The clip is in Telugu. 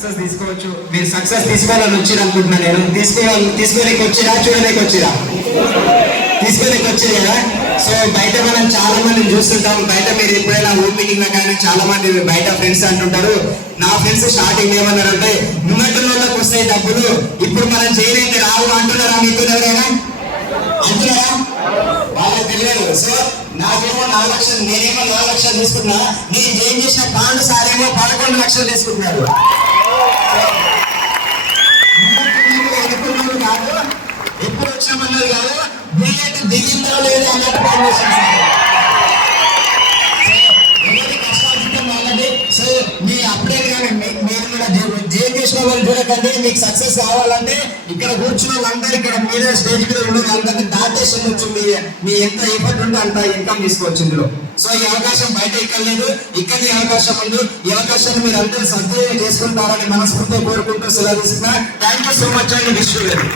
సక్సెస్ తీసుకోవచ్చు. మీరు సక్సెస్ తీసుకోవాలని వచ్చిరు అనుకుంటున్నా నేను. తీసుకోవాలి తీసుకోలేక వచ్చిరా చూడలేక వచ్చిరా? తీసుకోలేక వచ్చారు? కదా సో బయట మనం చాలా మందిని చూస్తుంటాం. బయట మీరు ఎప్పుడైనా హోమ్ మీటింగ్లో కానీ చాలా మంది బయట ఫ్రెండ్స్ అంటుంటారు. నా ఫ్రెండ్స్ స్టార్టింగ్ ఏమన్నారంటే ముంగటి వాళ్ళకి వస్తాయి డబ్బులు. ఇప్పుడు మనం చేయలేక రావు అంటున్నారా మీతో ఎవరైనా? అంటున్నారా? వాళ్ళకి తెలియదు. సో నాకేమో నాలుగు లక్షలు నేనేమో నాలుగు లక్షలు తీసుకున్నా నేను ఏం చేసిన పాండు సారేమో పదకొండు లక్షలు తీసుకుంటున్నాడు. ఎప్పుడు వచ్చామన్నది కాదు బుల్లెట్ దిగిందా లేదా అన్నట్టు ప్లాన్ మీ అప్డేట్ కానీ మీరు కూడా జే- జేఎం చేసిన వాళ్ళు చూడకండి మీకు సక్సెస్ కావాలంటే ఇక్కడ కూర్చున్న వాళ్ళందరూ ఇక్కడ మీరే స్టేజ్ మీద ఉండదు వాళ్ళందరినీ దాటేసి ఉండొచ్చు మీ మీ ఎంత ఎఫర్ట్ ఉంటే అంత ఇన్కమ్ తీసుకోవచ్చు ఇందులో. సో ఈ అవకాశం బయట ఇక్కడ లేదు ఇక్కడ ఈ అవకాశం ఉంది. ఈ అవకాశాన్ని మీరు అందరూ సద్వినియోగం చేసుకుంటారని మనస్ఫూర్తిగా కోరుకుంటూ సెలవు తీసుకున్నా. థ్యాంక్ యూ సో మచ్ అండి విష్ణు గారు